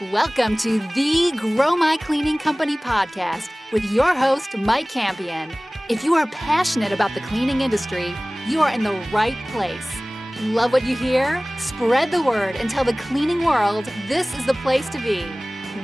Welcome to the Grow My Cleaning Company podcast with your host, Mike Campion. If you are passionate about the cleaning industry, you are in the right place. Love what you hear? Spread the word and tell the cleaning world this is the place to be.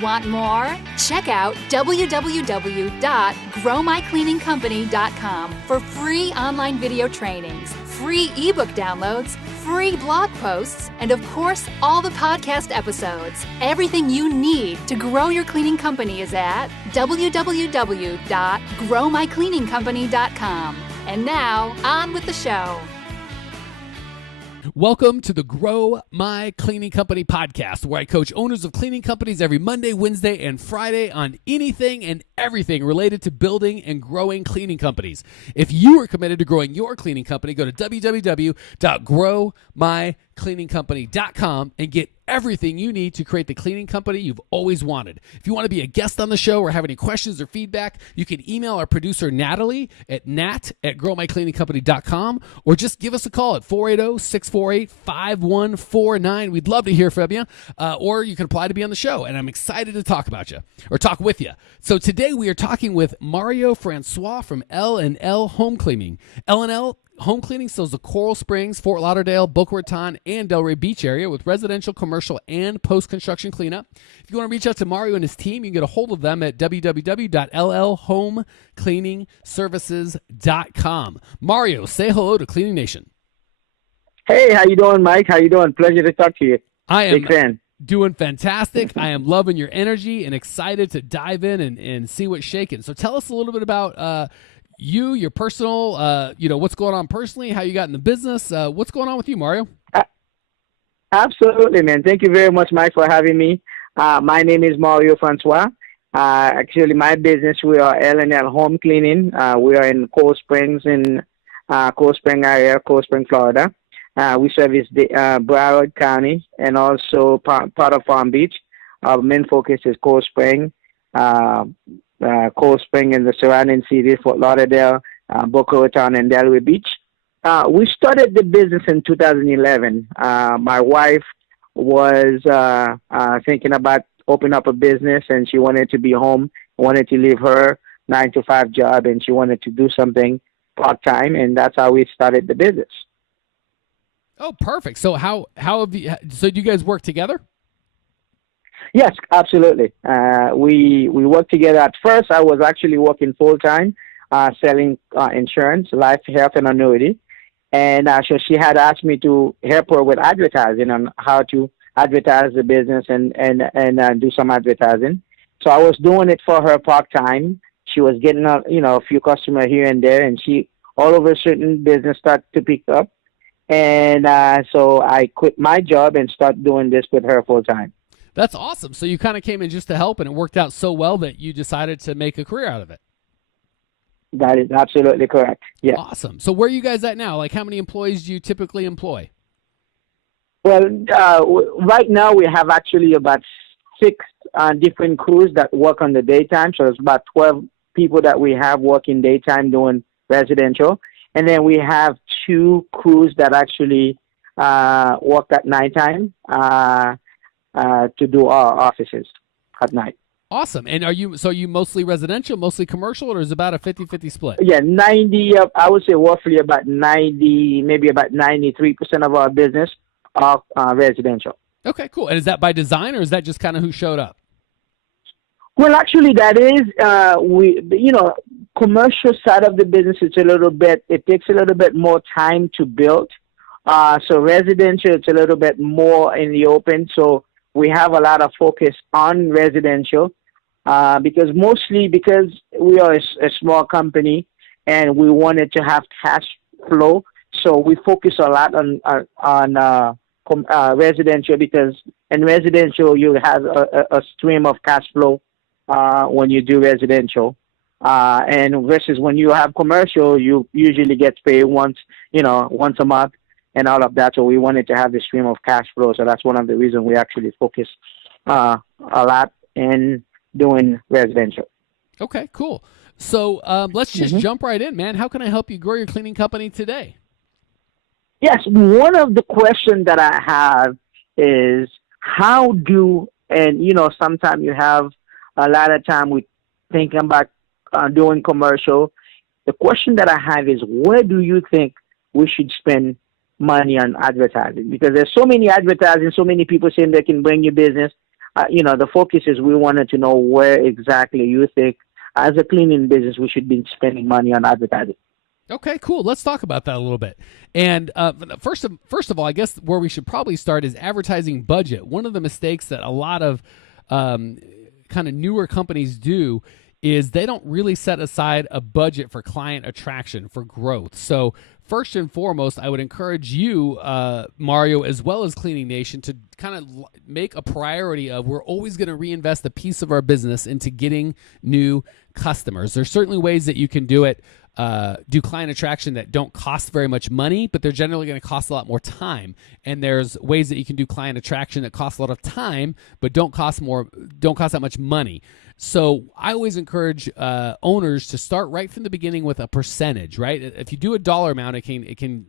Want more? Check out www.growmycleaningcompany.com for free online video trainings, free ebook downloads, free blog posts, and of course, all the podcast episodes. Everything you need to grow your cleaning company is at www.growmycleaningcompany.com. And now, on with the show. Welcome to the Grow My Cleaning Company podcast, where I coach owners of cleaning companies every Monday, Wednesday, and Friday on anything and everything related to building and growing cleaning companies. If you are committed to growing your cleaning company, go to www.growmycleaningcompany.com and get everything you need to create the cleaning company you've always wanted. If you want to be a guest on the show or have any questions or feedback, you can email our producer Natalie at nat@growmycleaningcompany.com or just give us a call at 480-648-5149. We'd love to hear from you, or you can apply to be on the show, and I'm excited to talk about you or talk with you. So today we are talking with Mario Francois from L&L Home Cleaning. L&L Home Cleaning sells the Coral Springs, Fort Lauderdale, Boca Raton, and Delray Beach area with residential, commercial, and post-construction cleanup. If you want to reach out to Mario and his team, you can get a hold of them at www.llhomecleaningservices.com. Mario, say hello to Cleaning Nation. Hey, how you doing, Mike? How you doing? Pleasure to talk to you. I am big fan. Doing fantastic. I am loving your energy and excited to dive in and see what's shaking. So tell us a little bit about your personal, what's going on personally, how you got in the business. What's going on with you, Mario? Absolutely, man. Thank you very much, Mike, for having me. My name is Mario Francois. Actually, my business, we are L&L Home Cleaning. We are in Coral Springs, Coral Spring area, Coral Spring, Florida. We service the Broward County and also part of Palm Beach. Our main focus is Coral Spring. Coral Spring and the surrounding cities, Fort Lauderdale, Boca Raton, and Delray Beach. We started the business in 2011. My wife was thinking about opening up a business, and she wanted to be home, wanted to leave her 9-to-5 job, and she wanted to do something part-time, and that's how we started the business. Oh, perfect. So how have you? So do you guys work together? Yes, absolutely. We work together. At first, I was actually working full time, selling insurance, life, health, and annuity. And so she had asked me to help her with advertising on how to advertise the business and do some advertising. So I was doing it for her part time. She was getting a few customers here and there, and she all of a sudden business started to pick up. And so I quit my job and started doing this with her full time. That's awesome. So you kind of came in just to help, and it worked out so well that you decided to make a career out of it. That is absolutely correct. Yeah. Awesome. So where are you guys at now? Like, how many employees do you typically employ? Well, right now we have actually about 6 different crews that work on the daytime. So it's about 12 people that we have working daytime doing residential. And then we have 2 crews that actually work at nighttime to do our offices at night. Awesome. And are you mostly residential, mostly commercial, or is it about a 50-50 split? Yeah, 90, I would say roughly about 90, maybe about 93% of our business are residential. Okay, cool. And is that by design, or is that just kind of who showed up? Well, actually, that is, commercial side of the business, it takes a little bit more time to build. So residential, it's a little bit more in the open. So we have a lot of focus on residential because we are a small company and we wanted to have cash flow. So we focus a lot on residential, because in residential you have a stream of cash flow when you do residential. And versus when you have commercial, you usually get paid once a month and all of that. So we wanted to have the stream of cash flow. So that's one of the reasons we actually focus a lot in doing residential. Okay, cool. So let's just jump right in, man. How can I help you grow your cleaning company today? Yes, one of the questions that I have is, how do and sometimes you have a lot of time with thinking about doing commercial. The question that I have is, where do you think we should spend money on advertising? Because there's so many advertising, so many people saying they can bring you business. The focus is we wanted to know where exactly you think, as a cleaning business, we should be spending money on advertising. Okay, cool. Let's talk about that a little bit. And first of all, I guess where we should probably start is advertising budget. One of the mistakes that a lot of kind of newer companies do is they don't really set aside a budget for client attraction, for growth. So first and foremost, I would encourage you, Mario, as well as Cleaning Nation, to kind of make a priority of, we're always going to reinvest a piece of our business into getting new customers. There's certainly ways that you can do it, do client attraction that don't cost very much money, but they're generally going to cost a lot more time. And there's ways that you can do client attraction that cost a lot of time, but don't cost that much money. So I always encourage owners to start right from the beginning with a percentage, right? If you do a dollar amount, and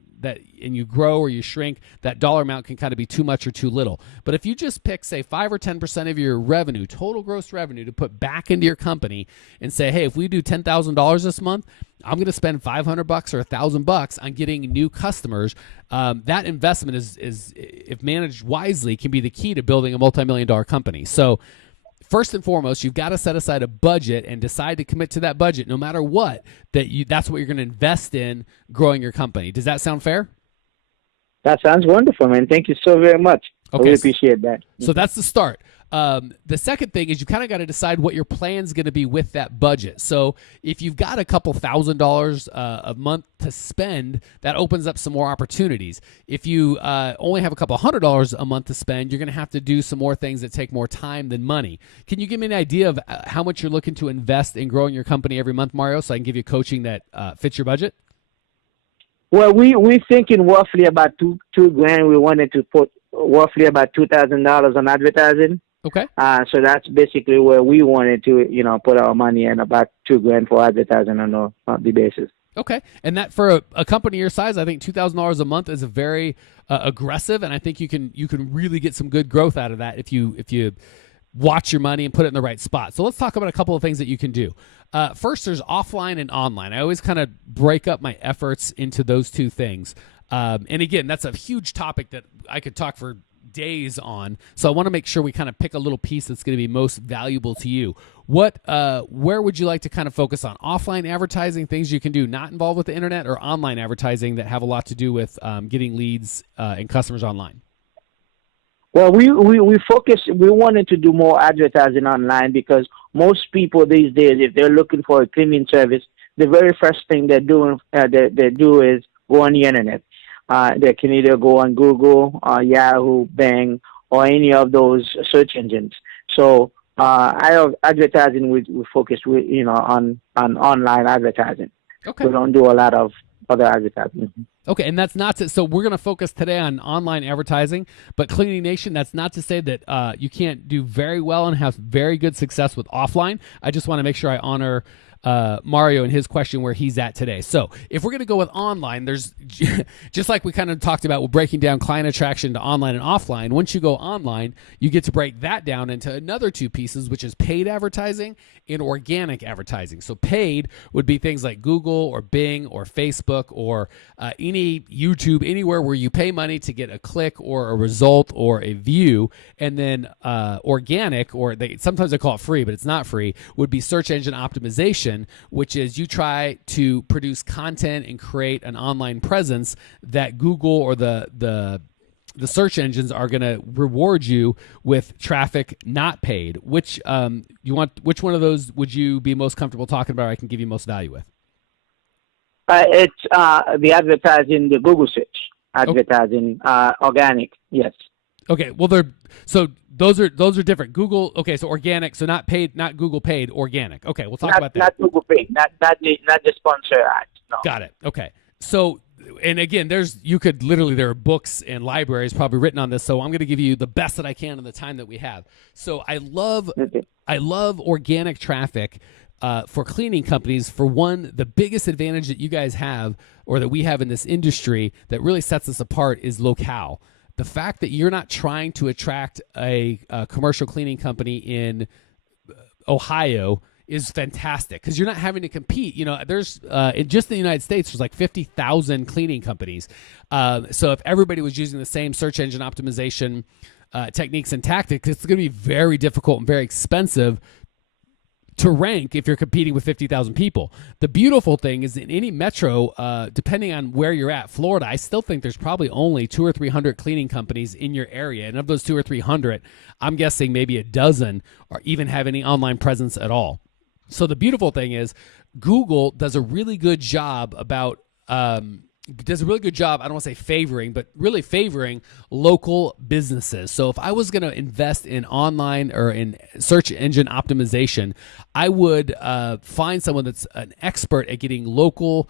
you grow or you shrink, that dollar amount can kind of be too much or too little. But if you just pick, say, 5 or 10% of your revenue, total gross revenue, to put back into your company and say, hey, if we do $10,000 this month, I'm going to spend $500 or $1,000 on getting new customers. That investment is, if managed wisely, can be the key to building a multi-million-dollar company. So first and foremost, you've got to set aside a budget and decide to commit to that budget, no matter what, that's what you're going to invest in growing your company. Does that sound fair? That sounds wonderful, man. Thank you so very much. Okay. I really appreciate that. So that's the start. The second thing is you kind of got to decide what your plan's going to be with that budget. So if you've got a couple $1,000s a month to spend, that opens up some more opportunities. If you only have a couple $100s a month to spend, you're going to have to do some more things that take more time than money. Can you give me an idea of how much you're looking to invest in growing your company every month, Mario, so I can give you coaching that fits your budget? Well, we're thinking roughly about two grand. We wanted to put roughly about $2,000 on advertising. Okay. So that's basically where we wanted to, put our money in, about $2 grand for advertising on a monthly basis. Okay, and that for a company your size, I think $2,000 a month is a very aggressive, and I think you can really get some good growth out of that if you watch your money and put it in the right spot. So let's talk about a couple of things that you can do. First, there's offline and online. I always kind of break up my efforts into those two things. And again, that's a huge topic that I could talk for days on. So I want to make sure we kind of pick a little piece that's going to be most valuable to you. Where would you like to kind of focus on? Offline advertising, things you can do not involved with the internet, or online advertising that have a lot to do with getting leads and customers online? Well, we wanted to do more advertising online, because most people these days, if they're looking for a cleaning service, the very first thing they do is go on the internet. They can either go on Google, Yahoo, Bing, or any of those search engines. So our advertising, we focus on online advertising. Okay. We don't do a lot of other advertising. Okay, and that's not to, so we're going to focus today on online advertising, but Cleaning Nation, that's not to say that you can't do very well and have very good success with offline. I just want to make sure I honor Mario and his question where he's at today. So if we're going to go with online, there's just like we kind of talked about, we're breaking down client attraction to online and offline. Once you go online, you get to break that down into another two pieces, which is paid advertising and organic advertising. So paid would be things like Google or Bing or Facebook or any YouTube, anywhere where you pay money to get a click or a result or a view. And then organic, or sometimes they call it free, but it's not free, would be search engine optimization, which is you try to produce content and create an online presence that Google or the search engines are going to reward you with traffic not paid. Which which one of those would you be most comfortable talking about, or I can give you most value with? It's the advertising, the Google search advertising, organic. Yes. Okay. Well, those are different. Google. Okay. So organic. So not paid, not Google paid. Organic. Okay. We'll talk about that. Not Google paid. Not the sponsor ads. No. Got it. Okay. So, and again, there are books and libraries probably written on this. So I'm going to give you the best that I can in the time that we have. So I love organic traffic for cleaning companies. For one, the biggest advantage that you guys have, or that we have in this industry that really sets us apart, is locale. the fact that you're not trying to attract a commercial cleaning company in Ohio is fantastic, because you're not having to compete. There's in just the United States, there's like 50,000 cleaning companies. So if everybody was using the same search engine optimization techniques and tactics, it's going to be very difficult and very expensive to rank if you're competing with 50,000 people. The beautiful thing is, in any metro, depending on where you're at, Florida, I still think there's probably only 200 or 300 cleaning companies in your area. And of those 200 or 300, I'm guessing maybe a dozen or even have any online presence at all. So the beautiful thing is, Google does a really good job about I don't want to say favoring, but really favoring local businesses. So if I was going to invest in online or in search engine optimization, I would find someone that's an expert at getting local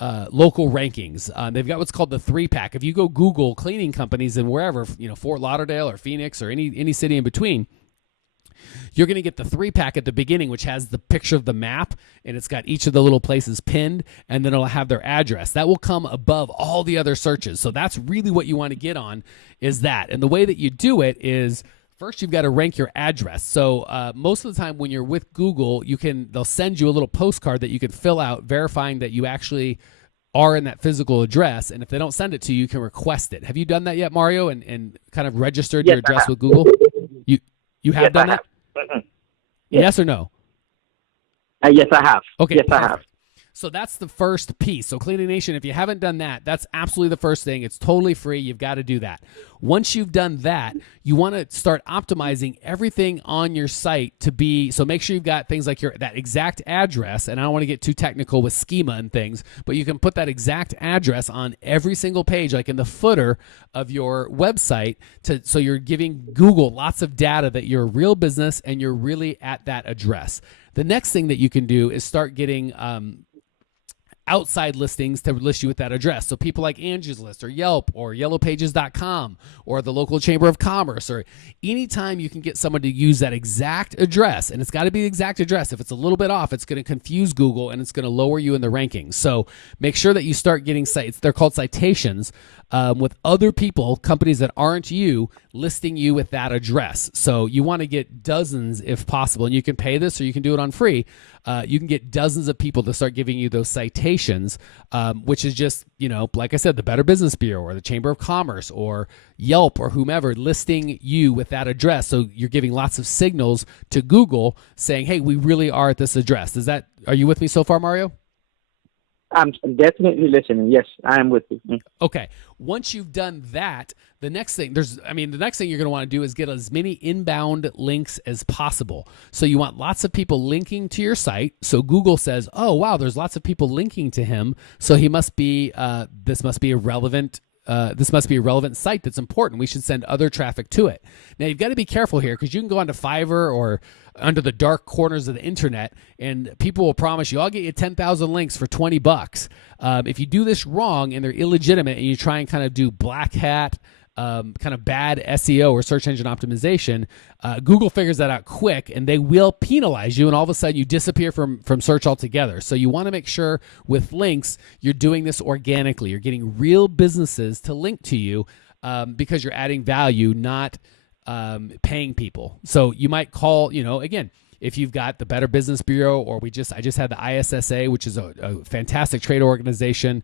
rankings. They've got what's called the 3-pack. If you go Google cleaning companies in wherever, Fort Lauderdale or Phoenix or any city in between, you're going to get the 3-pack at the beginning, which has the picture of the map, and it's got each of the little places pinned, and then it'll have their address. That will come above all the other searches. So that's really what you want to get on, is that. And the way that you do it is, first you've got to rank your address. So most of the time when you're with Google, they'll send you a little postcard that you can fill out verifying that you actually are in that physical address. And if they don't send it to you, you can request it. Have you done that yet, Mario, and kind of registered your address with Google? You have done that? Mm-hmm. Yes or no? Yes, I have. Okay. Yes, I have. So that's the first piece. So Cleaning Nation, if you haven't done that, that's absolutely the first thing. It's totally free. You've got to do that. Once you've done that, you want to start optimizing everything on your site to be, so make sure you've got things like that exact address, and I don't want to get too technical with schema and things, but you can put that exact address on every single page, like in the footer of your website, so you're giving Google lots of data that you're a real business and you're really at that address. The next thing that you can do is start getting outside listings to list you with that address. So people like Angie's List or Yelp or yellowpages.com or the local chamber of commerce, or anytime you can get someone to use that exact address, and it's got to be the exact address. If it's a little bit off, it's going to confuse Google and it's going to lower you in the rankings. So make sure that you start getting sites. They're called citations, with other people, companies that aren't you, listing you with that address. So you want to get dozens if possible, and you can pay this or you can do it on free. You can get dozens of people to start giving you those citations, which is just, like I said, the Better Business Bureau or the Chamber of Commerce or Yelp or whomever listing you with that address. So you're giving lots of signals to Google saying, hey, we really are at this address. Are you with me so far, Mario? I'm definitely listening. Yes, I am with you. Okay. Once you've done that, the next thing you're going to want to do is get as many inbound links as possible. So you want lots of people linking to your site. So Google says, oh, wow, there's lots of people linking to him. So he must be, this must be a relevant site that's important. We should send other traffic to it. Now, you've got to be careful here, because you can go onto Fiverr or under the dark corners of the internet, and people will promise you, I'll get you 10,000 links for $20. If you do this wrong and they're illegitimate and you try and kind of do black hat, kind of bad SEO or search engine optimization, Google figures that out quick and they will penalize you, and all of a sudden you disappear from search altogether. So you want to make sure with links you're doing this organically. You're getting real businesses to link to you because you're adding value, not paying people. So you might call, again, if you've got the Better Business Bureau, or I just had the ISSA, which is a fantastic trade organization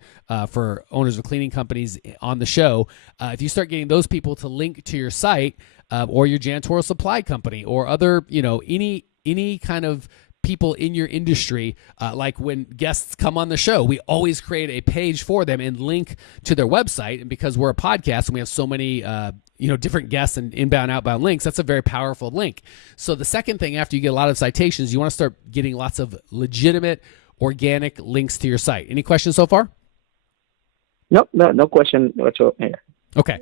for owners of cleaning companies on the show. If you start getting those people to link to your site, or your janitorial supply company, or other, any kind of people in your industry, like when guests come on the show, we always create a page for them and link to their website. And because we're a podcast and we have so many different guests and inbound, outbound links, that's a very powerful link. So the second thing, after you get a lot of citations, you want to start getting lots of legitimate, organic links to your site. Any questions so far? No question whatsoever. Okay.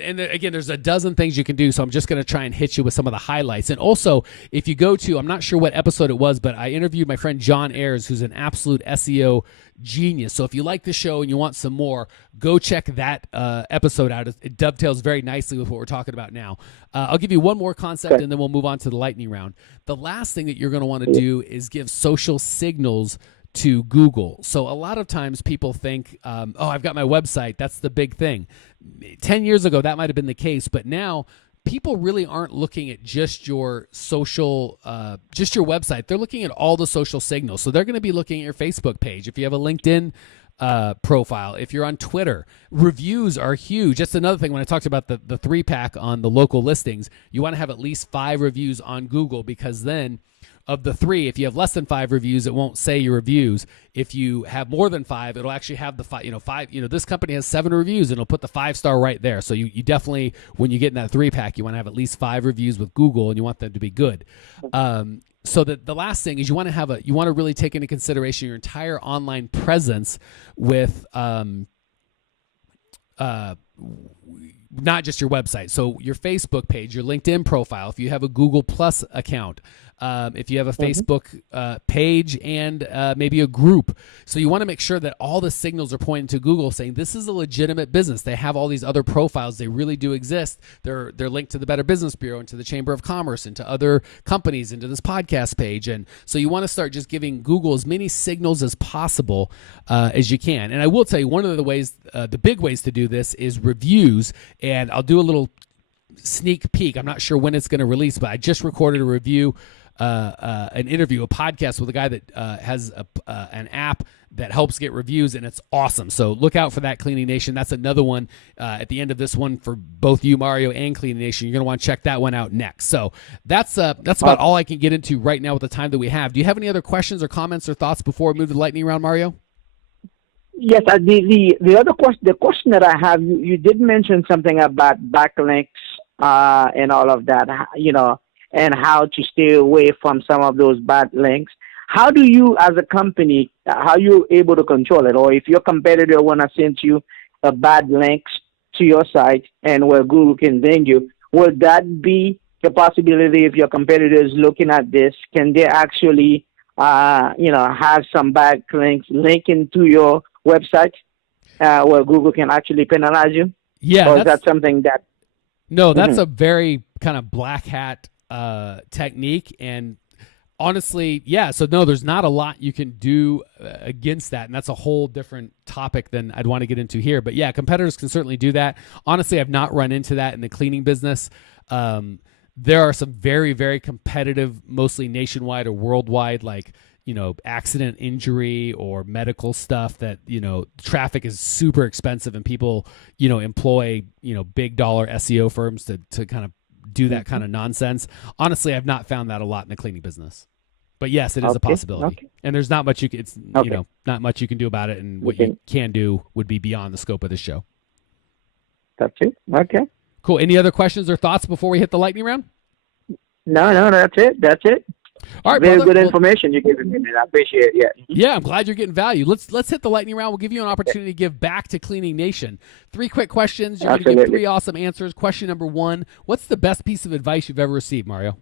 And again, there's a dozen things you can do, so I'm just going to try and hit you with some of the highlights. And also, if you go to, I'm not sure what episode it was, but I interviewed my friend John Ayers, who's an absolute SEO genius. So if you like the show and you want some more, go check that episode out. It dovetails very nicely with what we're talking about now. I'll give you one more concept, and then we'll move on to the lightning round. The last thing that you're going to want to do is give social signals to Google. So a lot of times people think, oh, I've got my website. That's the big thing. 10 years ago, that might have been the case, but now people really aren't looking at just your social, just your website. They're looking at all the social signals. So they're going to be looking at your Facebook page. If you have a LinkedIn profile, if you're on Twitter, reviews are huge. That's another thing when I talked about the 3-pack on the local listings. You want to have at least 5 reviews on Google, because then of the 3, if you have less than 5 reviews, it won't say your reviews. If you have more than 5, it'll actually have the 5. This company has 7 reviews, and it'll put the 5-star right there. So you definitely, when you get in that 3-pack, you want to have at least 5 reviews with Google, and you want them to be good. So that the last thing is you want to really take into consideration your entire online presence with not just your website. So your Facebook page, your LinkedIn profile, if you have a Google Plus account, if you have a Facebook page and maybe a group. So you want to make sure that all the signals are pointing to Google saying this is a legitimate business. They have all these other profiles. They really do exist. They're linked to the Better Business Bureau and to the Chamber of Commerce and to other companies and to this podcast page. And so you want to start just giving Google as many signals as possible as you can. And I will tell you, one of the ways, the big ways to do this is reviews. And I'll do a little sneak peek. I'm not sure when it's going to release, but I just recorded a review, an interview, a podcast with a guy that has an app that helps get reviews, and it's awesome. So look out for that, Cleaning Nation. That's another one at the end of this one for both you, Mario, and Cleaning Nation. You're going to want to check that one out next. So that's about all I can get into right now with the time that we have. Do you have any other questions or comments or thoughts before we move to the lightning round, Mario? Yes, the other question, the question that I have, you did mention something about backlinks and all of that, and how to stay away from some of those bad links. How do you, as a company, how are you able to control it? Or if your competitor want to send you a bad links to your site and where Google can bring you, would that be the possibility if your competitor is looking at this? Can they actually, have some backlinks linking to your website where Google can actually penalize you? Yeah. Or is that something that... No, that's a very kind of black hat technique. And honestly, yeah, so no, there's not a lot you can do against that. And that's a whole different topic than I'd want to get into here. But yeah, competitors can certainly do that. Honestly, I've not run into that in the cleaning business. There are some very, very competitive, mostly nationwide or worldwide, like, accident injury or medical stuff that, traffic is super expensive and people, employ, big dollar SEO firms to kind of do that kind of nonsense. Honestly, I've not found that a lot in the cleaning business, but yes, it is a possibility. And there's not much not much you can do about it. And what you can do would be beyond the scope of this show. That's it. Okay. Cool. Any other questions or thoughts before we hit the lightning round? No, that's it. All right, very good information you're giving me, and I appreciate it. Yeah. Yeah, I'm glad you're getting value. Let's hit the lightning round. We'll give you an opportunity to give back to Cleaning Nation. 3 quick questions. You're going to give 3 awesome answers. Question number 1: what's the best piece of advice you've ever received, Mario?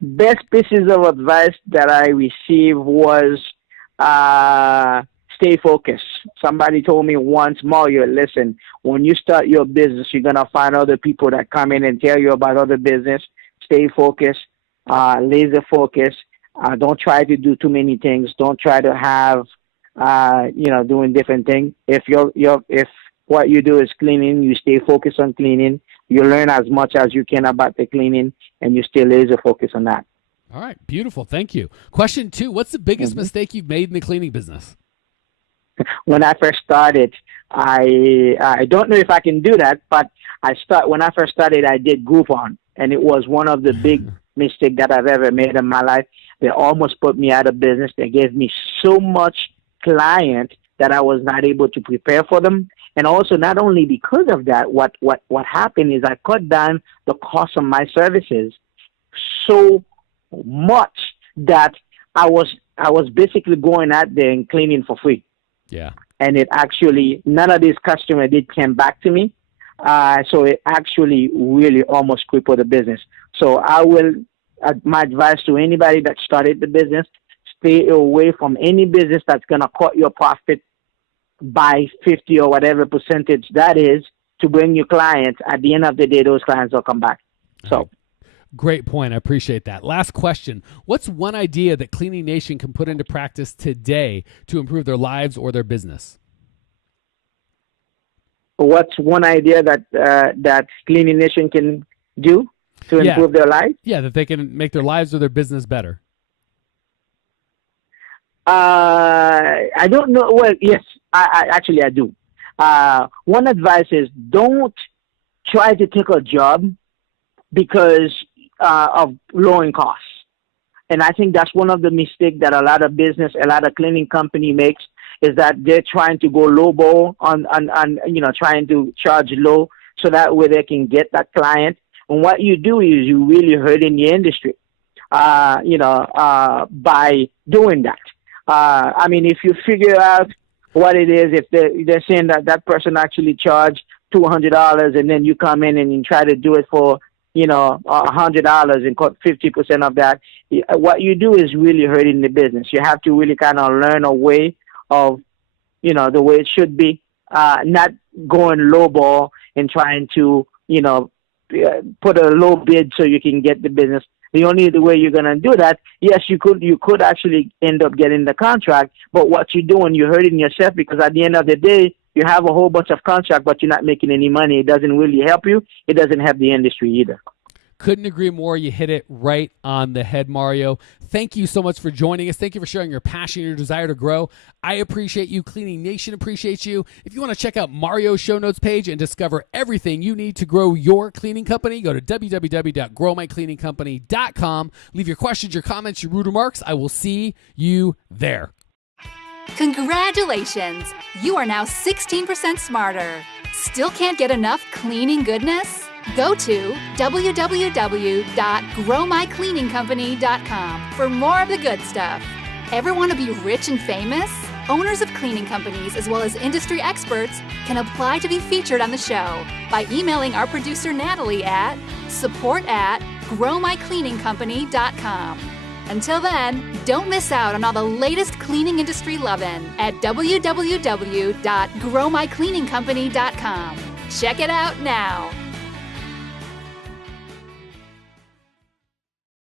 Best pieces of advice that I received was stay focused. Somebody told me once, Mario, listen, when you start your business, you're going to find other people that come in and tell you about other business. Stay focused. Laser focus. Don't try to do too many things. Don't try to have, doing different things. If what you do is cleaning, you stay focused on cleaning. You learn as much as you can about the cleaning, and you stay laser focused on that. All right, beautiful. Thank you. Question 2: what's the biggest mistake you've made in the cleaning business? When I first started, I don't know if I can do that, but when I first started, I did Groupon, and it was one of the big mistake that I've ever made in my life. They almost put me out of business. They gave me so much client that I was not able to prepare for them. And also, not only because of that, what happened is I cut down the cost of my services so much that I was basically going out there and cleaning for free. Yeah. And it actually, none of these customers did come back to me. So it actually really almost crippled the business. So my advice to anybody that started the business, stay away from any business that's going to cut your profit by 50 or whatever percentage that is to bring you clients. At the end of the day, those clients will come back. So Great point. I appreciate that. Last question. What's one idea that Cleaning Nation can put into practice today to improve their lives or their business? What's one idea that Cleaning Nation can do to improve their life? Yeah, that they can make their lives or their business better. I don't know. Well, yes, I do. One advice is don't try to take a job because of lowering costs. And I think that's one of the mistakes that a lot of cleaning company makes, is that they're trying to go lowball on trying to charge low so that way they can get that client. And what you do is you really hurting the industry, by doing that. I mean, if you figure out what it is, if they're saying that person actually charged $200 and then you come in and you try to do it for $100 and cut 50% of that, what you do is really hurting the business. You have to really kind of learn a way of, the way it should be, not going lowball and trying to, put a low bid so you can get the business. The only way you're going to do that, yes, you could actually end up getting the contract, but what you're doing, you're hurting yourself, because at the end of the day, you have a whole bunch of contract, but you're not making any money. It doesn't really help you. It doesn't help the industry either. Couldn't agree more. You hit it right on the head, Mario. Thank you so much for joining us. Thank you for sharing your passion and your desire to grow. I appreciate you. Cleaning Nation appreciates you. If you want to check out Mario's show notes page and discover everything you need to grow your cleaning company, go to www.growmycleaningcompany.com. Leave your questions, your comments, your rude remarks. I will see you there. Congratulations! You are now 16% smarter. Still can't get enough cleaning goodness? Go to www.growmycleaningcompany.com for more of the good stuff. Ever want to be rich and famous? Owners of cleaning companies, as well as industry experts, can apply to be featured on the show by emailing our producer Natalie at support@growmycleaningcompany.com. Until then, don't miss out on all the latest cleaning industry lovin' at www.growmycleaningcompany.com. Check it out now.